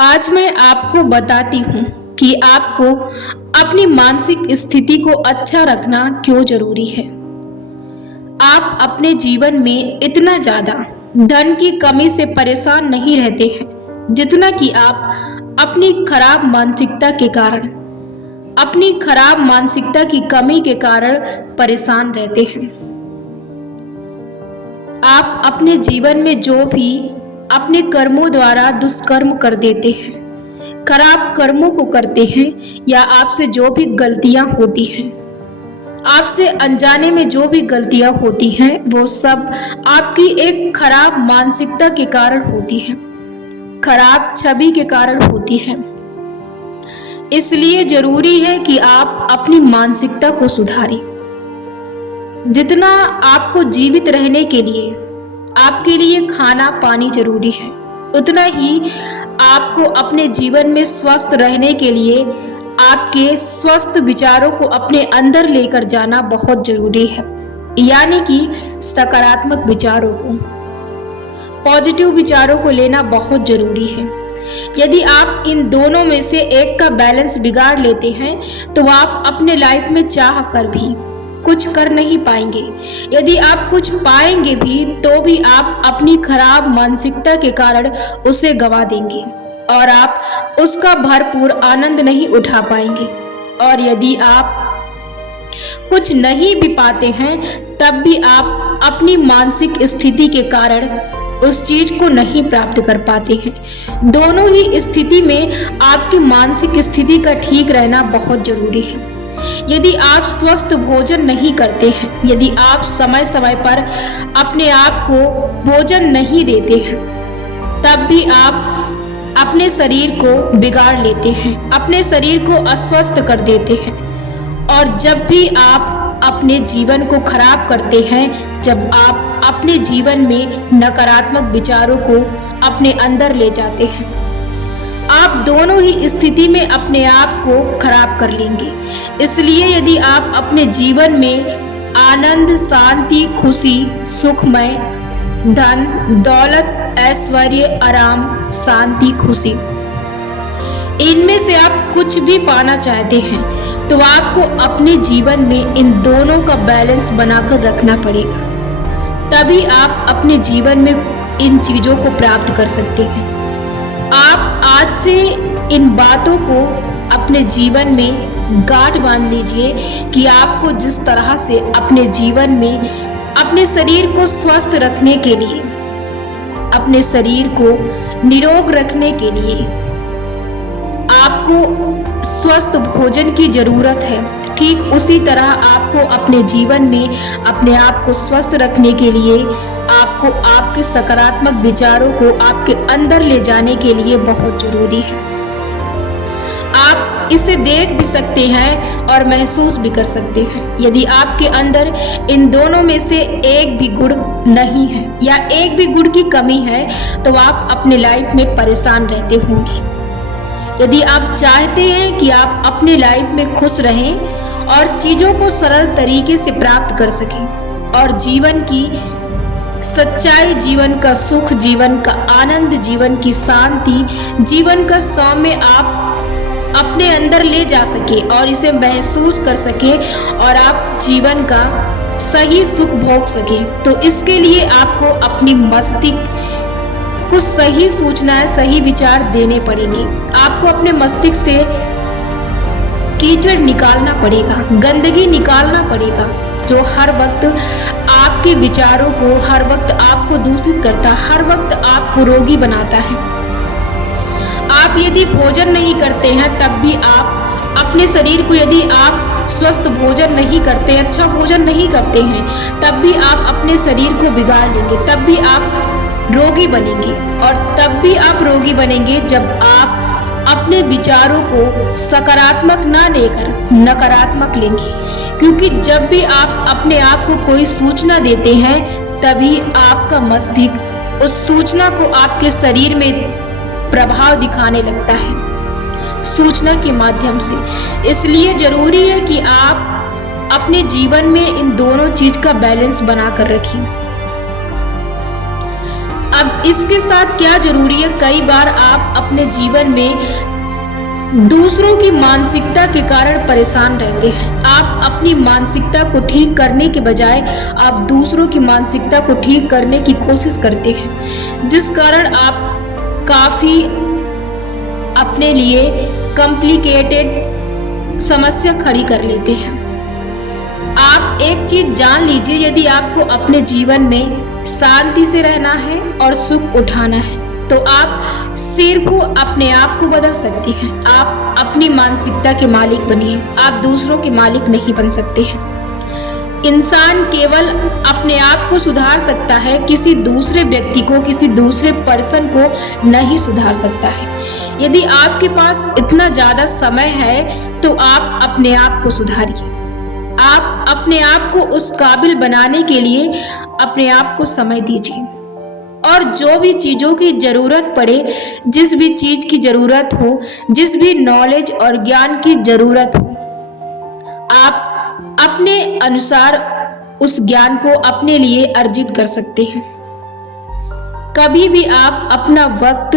आज मैं आपको बताती हूँ कि आपको अपनी मानसिक स्थिति को अच्छा रखना क्यों जरूरी है। आप अपने जीवन में इतना ज़्यादा धन की कमी से परेशान नहीं रहते हैं जितना कि आप अपनी खराब मानसिकता के कारण, अपनी खराब मानसिकता की कमी के कारण परेशान रहते हैं। आप अपने जीवन में जो भी अपने कर्मों द्वारा दुष्कर्म कर देते हैं, खराब कर्मों को करते हैं, या आपसे जो भी गलतियां होती हैं, आपसे अनजाने में जो भी गलतियां होती हैं, वो सब आपकी एक खराब मानसिकता के कारण होती हैं, खराब छवि के कारण होती हैं। इसलिए जरूरी है कि आप अपनी मानसिकता को सुधारें। जितना आपको जीवित रहने के लिए आपके लिए खाना पानी जरूरी है, उतना ही आपको अपने जीवन में स्वस्थ रहने के लिए आपके स्वस्थ विचारों को अपने अंदर लेकर जाना बहुत जरूरी है। यानी कि सकारात्मक विचारों को, पॉजिटिव विचारों को लेना बहुत जरूरी है। यदि आप इन दोनों में से एक का बैलेंस बिगाड़ लेते हैं तो आप अपने लाइफ में चाह कर भी कुछ कर नहीं पाएंगे। यदि आप कुछ पाएंगे भी तो भी आप अपनी खराब मानसिकता के कारण उसे गवा देंगे और आप उसका भरपूर आनंद नहीं उठा पाएंगे। और यदि आप कुछ नहीं भी पाते हैं तब भी आप अपनी मानसिक स्थिति के कारण उस चीज को नहीं प्राप्त कर पाते हैं। दोनों ही स्थिति में आपकी मानसिक स्थिति का ठीक रहना बहुत जरूरी है। यदि आप स्वस्थ भोजन नहीं करते हैं, यदि आप समय समय पर अपने आप को भोजन नहीं देते हैं, तब भी आप अपने शरीर को बिगाड़ लेते हैं, अपने शरीर को अस्वस्थ कर देते हैं। और जब भी आप अपने जीवन को खराब करते हैं, जब आप अपने जीवन में नकारात्मक विचारों को अपने अंदर ले जाते हैं, आप दोनों ही स्थिति में अपने आप को खराब कर लेंगे। इसलिए यदि आप अपने जीवन में आनंद, शांति, खुशी, सुखमय, धन, दौलत, ऐश्वर्य, आराम, शांति, खुशी, इनमें से आप कुछ भी पाना चाहते हैं तो आपको अपने जीवन में इन दोनों का बैलेंस बनाकर रखना पड़ेगा। तभी आप अपने जीवन में इन चीज़ों को प्राप्त कर सकते हैं। आप आज से इन बातों को अपने जीवन में गांठ बांध लीजिए कि आपको जिस तरह से अपने जीवन में अपने शरीर को स्वस्थ रखने के लिए, अपने शरीर को निरोग रखने के लिए आपको स्वस्थ भोजन की जरूरत है, ठीक उसी तरह आपको अपने जीवन में अपने आप को स्वस्थ रखने के लिए आपको आपके सकारात्मक विचारों को आपके अंदर ले जाने के लिए बहुत जरूरी है। आप इसे देख भी सकते हैं और महसूस भी कर सकते हैं। यदि आपके अंदर इन दोनों में से एक भी गुण नहीं है या एक भी गुण की कमी है तो आप अपने लाइफ में परेशान रहते होंगे। यदि आप चाहते हैं कि आप अपने लाइफ में खुश रहें और चीज़ों को सरल तरीके से प्राप्त कर सकें और जीवन की सच्चाई, जीवन का सुख, जीवन का आनंद, जीवन की शांति, जीवन का सौम्य आप अपने अंदर ले जा सके और इसे महसूस कर सके और आप जीवन का सही सुख भोग सके, तो इसके लिए आपको अपनी मस्तिष्क कुछ सही सूचनाएं, सही विचार देने पड़ेंगे। आपको अपने मस्तिष्क से कीचड़ निकालना पड़ेगा, गंदगी निकालना पड़ेगा जो हर वक्त आपके विचारों को, हर वक्त आपको दूषित करता, हर वक्त आपको रोगी बनाता है। आप यदि भोजन नहीं करते हैं तब भी आप अपने शरीर को, यदि आप स्वस्थ भोजन नहीं करते, अच्छा भोजन नहीं करते हैं, तब भी आप अपने शरीर को बिगाड़ लेंगे, तब भी आप रोगी बनेंगे। और तब भी आप रोगी बनेंगे जब आप अपने विचारों को सकारात्मक ना लेकर नकारात्मक लेंगे। क्योंकि जब भी आप अपने आप को कोई सूचना देते हैं तभी आपका मस्तिष्क उस सूचना को आपके शरीर में प्रभाव दिखाने लगता है सूचना के माध्यम से। इसलिए जरूरी है कि आप अपने जीवन में इन दोनों चीज का बैलेंस बना कर रखें। अब इसके साथ क्या जरूरी है, कई बार आप अपने जीवन में दूसरों की मानसिकता के कारण परेशान रहते हैं। आप अपनी मानसिकता को ठीक करने के बजाय आप दूसरों की मानसिकता को ठीक करने की कोशिश करते हैं, जिस कारण आप काफ़ी अपने लिए कॉम्प्लिकेटेड समस्या खड़ी कर लेते हैं। आप एक चीज जान लीजिए, यदि आपको अपने जीवन में शांति से रहना है और सुख उठाना है तो आप सिर्फ अपने आप को बदल सकती हैं। आप अपनी मानसिकता के मालिक बनिए, आप दूसरों के मालिक नहीं बन सकते हैं। इंसान केवल अपने आप को सुधार सकता है, किसी दूसरे व्यक्ति को, किसी दूसरे पर्सन को नहीं सुधार सकता है। यदि आपके पास इतना ज़्यादा समय है तो आप अपने आप को सुधारिए। आप अपने आप को उस काबिल बनाने के लिए अपने आप को समय दीजिए, और जो भी चीज़ों की ज़रूरत पड़े, जिस भी चीज़ की ज़रूरत हो, जिस भी नॉलेज और ज्ञान की ज़रूरत हो, आप अपने अनुसार उस ज्ञान को अपने लिए अर्जित कर सकते हैं। कभी भी आप अपना वक्त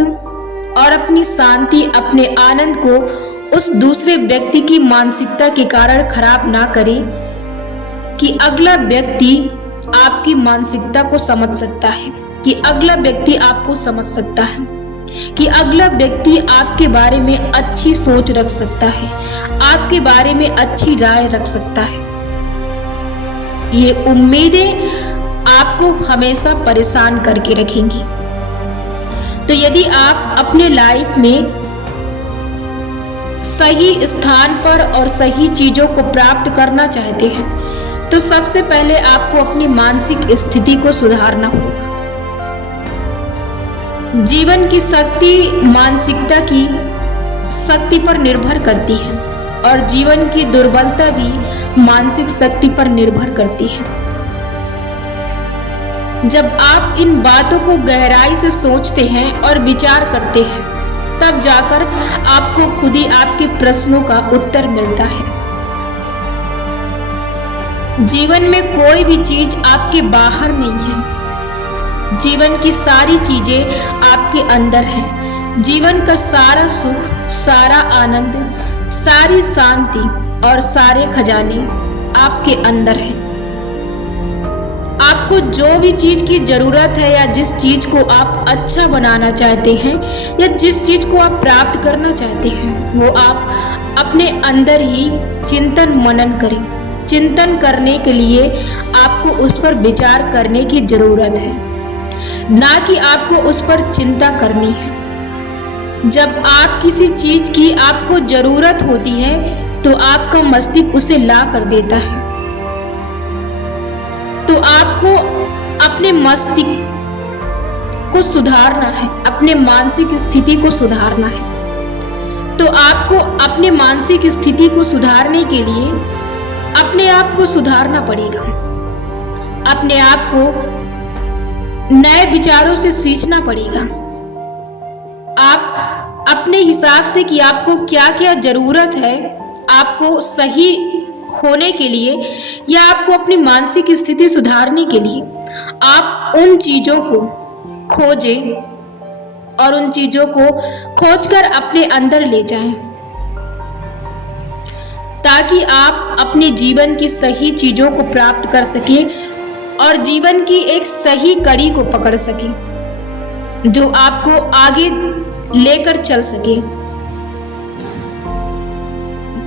और अपनी शांति, अपने आनंद को उस दूसरे व्यक्ति की मानसिकता के कारण खराब ना करें कि अगला व्यक्ति आपकी मानसिकता को समझ सकता है, कि अगला व्यक्ति आपको समझ सकता है, कि अगला व्यक्ति आपके बारे में अच्छी सोच रख सकता है, आपके बारे में अच्छी राय रख सकता है। ये उम्मीदें आपको हमेशा परेशान करके रखेंगी। तो यदि आप अपने लाइफ में सही स्थान पर और सही चीजों को प्राप्त करना चाहते हैं तो सबसे पहले आपको अपनी मानसिक स्थिति को सुधारना होगा। जीवन की शक्ति मानसिकता की शक्ति पर निर्भर करती है और जीवन की दुर्बलता भी मानसिक शक्ति पर निर्भर करती है। जब आप इन बातों को गहराई से सोचते हैं और विचार करते हैं, तब जाकर आपको खुद ही आपके प्रश्नों का उत्तर मिलता है। जीवन में कोई भी चीज आपके बाहर नहीं है, जीवन की सारी चीजें आपके अंदर हैं। जीवन का सारा सुख, सारा आनंद, सारी शांति और सारे खजाने आपके अंदर हैं। आपको जो भी चीज की जरूरत है या जिस चीज को आप अच्छा बनाना चाहते हैं या जिस चीज को आप प्राप्त करना चाहते हैं, वो आप अपने अंदर ही चिंतन मनन करें। चिंतन करने के लिए आपको उस पर विचार करने की जरूरत है, ना कि आपको उस पर चिंता करनी है। जब आप किसी चीज की आपको जरूरत होती है तो आपका मस्तिष्क उसे ला कर देता है। तो आपको अपने मस्तिष्क को सुधारना है, अपने मानसिक स्थिति को सुधारना है। तो आपको अपने मानसिक स्थिति को सुधारने के लिए अपने आप को सुधारना पड़ेगा। अपने आप को नए विचारों से सींचना पड़ेगा। आप अपने हिसाब से कि आपको क्या क्या जरूरत है, आपको सही होने के लिए या आपको अपनी मानसिक स्थिति सुधारने के लिए, आप उन चीजों को खोजें और उन चीजों को खोजकर अपने अंदर ले जाएं, ताकि आप अपने जीवन की सही चीजों को प्राप्त कर सकें और जीवन की एक सही कड़ी को पकड़ सकें जो आपको आगे लेकर चल सके।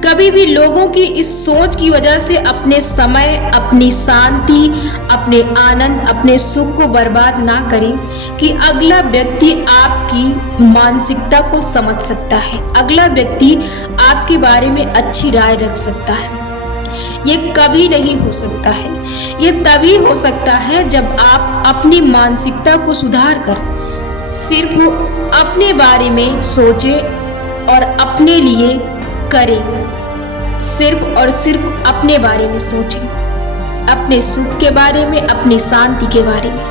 कभी भी लोगों की इस सोच की वजह से अपने समय, अपनी शांति, अपने आनंद, अपने सुख को बर्बाद ना करें कि अगला व्यक्ति आपकी मानसिकता को समझ सकता है, अगला व्यक्ति आपके बारे में अच्छी राय रख सकता है। ये कभी नहीं हो सकता है। ये तभी हो सकता है जब आप अपनी मानसिकता को सुधार कर सिर्फ अपने बारे में सोचें और अपने लिए करें। सिर्फ और सिर्फ अपने बारे में सोचें, अपने सुख के बारे में, अपनी शांति के बारे में।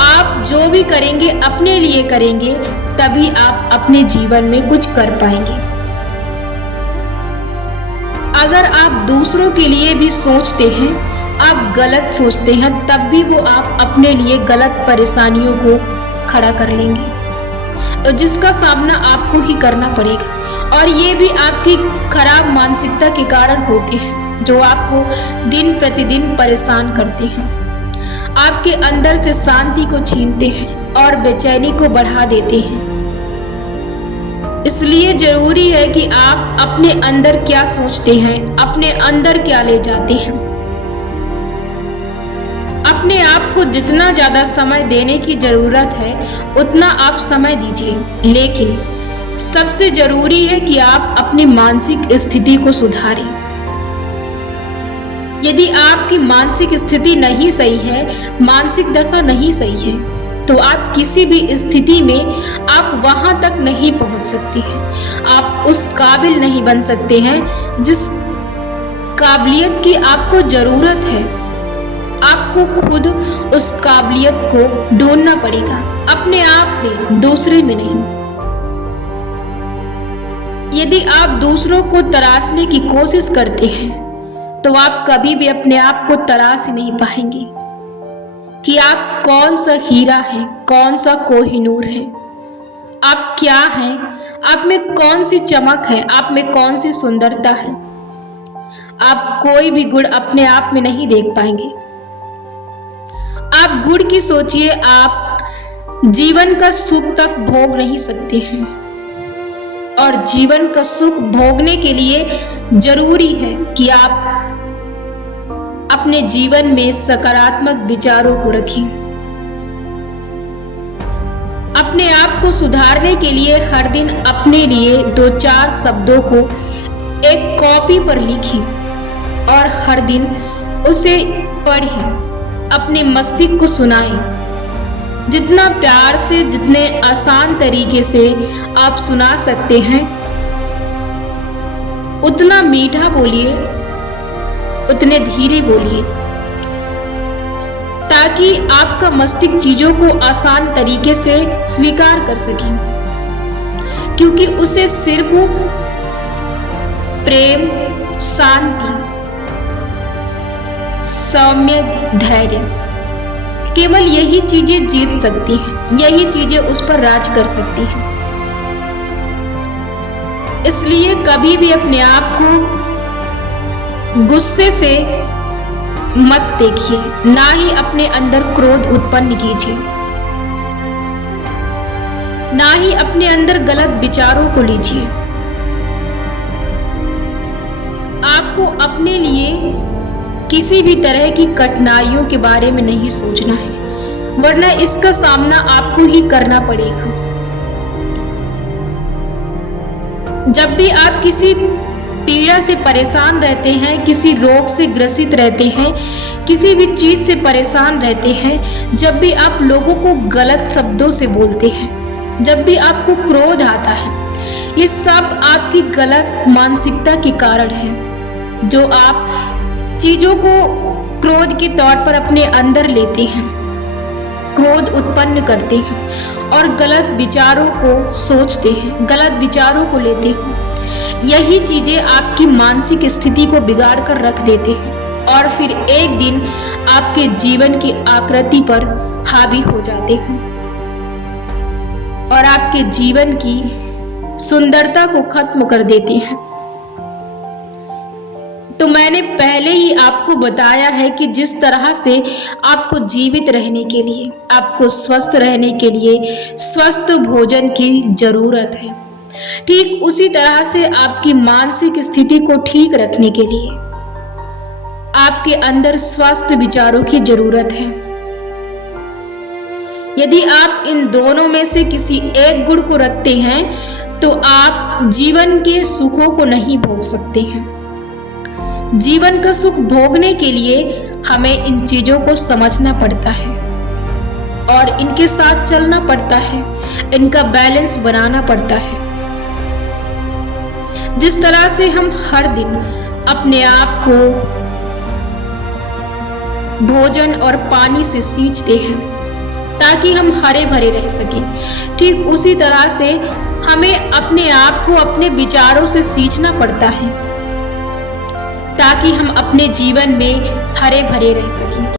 आप जो भी करेंगे अपने लिए करेंगे, तभी आप अपने जीवन में कुछ कर पाएंगे। अगर आप दूसरों के लिए भी सोचते हैं, आप गलत सोचते हैं, तब भी वो आप अपने लिए गलत परेशानियों को खड़ा कर लेंगे और जिसका सामना आपको ही करना पड़ेगा। और ये भी आपकी खराब मानसिकता के कारण होते हैं जो आपको दिन प्रतिदिन परेशान करते हैं, आपके अंदर से शांति को छीनते हैं और बेचैनी को बढ़ा देते हैं। इसलिए जरूरी है कि आप अपने अंदर क्या सोचते हैं, अपने अंदर क्या ले जाते हैं। अपने आप को जितना ज़्यादा समय देने की ज़रूरत है उतना आप समय दीजिए, लेकिन सबसे ज़रूरी है कि आप अपनी मानसिक स्थिति को सुधारें। यदि आपकी मानसिक स्थिति नहीं सही है, मानसिक दशा नहीं सही है, तो आप किसी भी स्थिति में आप वहां तक नहीं पहुंच सकते हैं। आप उस काबिल नहीं बन सकते हैं जिस काबिलियत की आपको ज़रूरत है। आपको खुद उस काबिलियत को ढूंढना पड़ेगा, अपने आप में, दूसरे में नहीं। यदि आप दूसरों को तराशने की कोशिश करते हैं तो आप कभी भी अपने आप को तराश ही नहीं पाएंगे कि आप कौन सा हीरा है, कौन सा कोहिनूर है, आप क्या हैं, आप में कौन सी चमक है, आप में कौन सी सुंदरता है। आप कोई भी गुण अपने आप में नहीं देख पाएंगे। आप गुण की सोचिए, आप जीवन का सुख तक भोग नहीं सकते हैं और जीवन का सुख भोगने के लिए जरूरी है कि आप अपने जीवन में सकारात्मक विचारों को रखें। अपने आप को सुधारने के लिए हर दिन अपने लिए 2-4 शब्दों को एक कॉपी पर लिखें और हर दिन उसे पढ़ें, अपने मस्तिष्क को सुनाएं। जितना प्यार से, जितने आसान तरीके से आप सुना सकते हैं उतना मीठा बोलिए, उतने धीरे बोलिए, ताकि आपका मस्तिष्क चीजों को आसान तरीके से स्वीकार कर सके, क्योंकि उसे सिर्फ प्रेम, शांति, सौम्य, धैर्य, केवल यही चीजें जीत सकती हैं, यही चीजें उस पर राज कर सकती हैं। इसलिए कभी भी अपने आप को गुस्से से मत देखिए, ना ही अपने अंदर क्रोध उत्पन्न कीजिए, ना ही अपने अंदर गलत विचारों को लीजिए। आपको अपने लिए किसी भी तरह की कठिनाइयों के बारे में नहीं सोचना है, वरना इसका सामना आपको ही करना पड़ेगा। जब भी आप किसी पीड़ा से परेशान रहते हैं, किसी रोग से ग्रसित रहते हैं, किसी भी चीज से परेशान रहते हैं, जब भी आप लोगों को गलत शब्दों से बोलते हैं, जब भी आपको क्रोध आता है, ये सब आपकी गलत मानसिकता के कारण है, जो आप चीजों को क्रोध के तौर पर अपने अंदर लेते हैं, क्रोध उत्पन्न करते हैं और गलत विचारों को सोचते हैं, गलत विचारों को लेते हैं। यही चीजें आपकी मानसिक स्थिति को बिगाड़ कर रख देते हैं और फिर एक दिन आपके जीवन की आकृति पर हावी हो जाते हैं और आपके जीवन की सुंदरता को खत्म कर देते हैं। तो मैंने पहले ही आपको बताया है कि जिस तरह से आपको जीवित रहने के लिए, आपको स्वस्थ रहने के लिए स्वस्थ भोजन की जरूरत है, ठीक उसी तरह से आपकी मानसिक स्थिति को ठीक रखने के लिए आपके अंदर स्वस्थ विचारों की जरूरत है। यदि आप इन दोनों में से किसी एक गुण को रखते हैं तो आप जीवन के सुखों को नहीं भोग सकते हैं। जीवन का सुख भोगने के लिए हमें इन चीजों को समझना पड़ता है और इनके साथ चलना पड़ता है, इनका बैलेंस बनाना पड़ता है। जिस तरह से हम हर दिन अपने आप को भोजन और पानी से सींचते हैं ताकि हम हरे भरे रह सकें, ठीक उसी तरह से हमें अपने आप को अपने विचारों से सींचना पड़ता है ताकि हम अपने जीवन में हरे भरे रह सकें।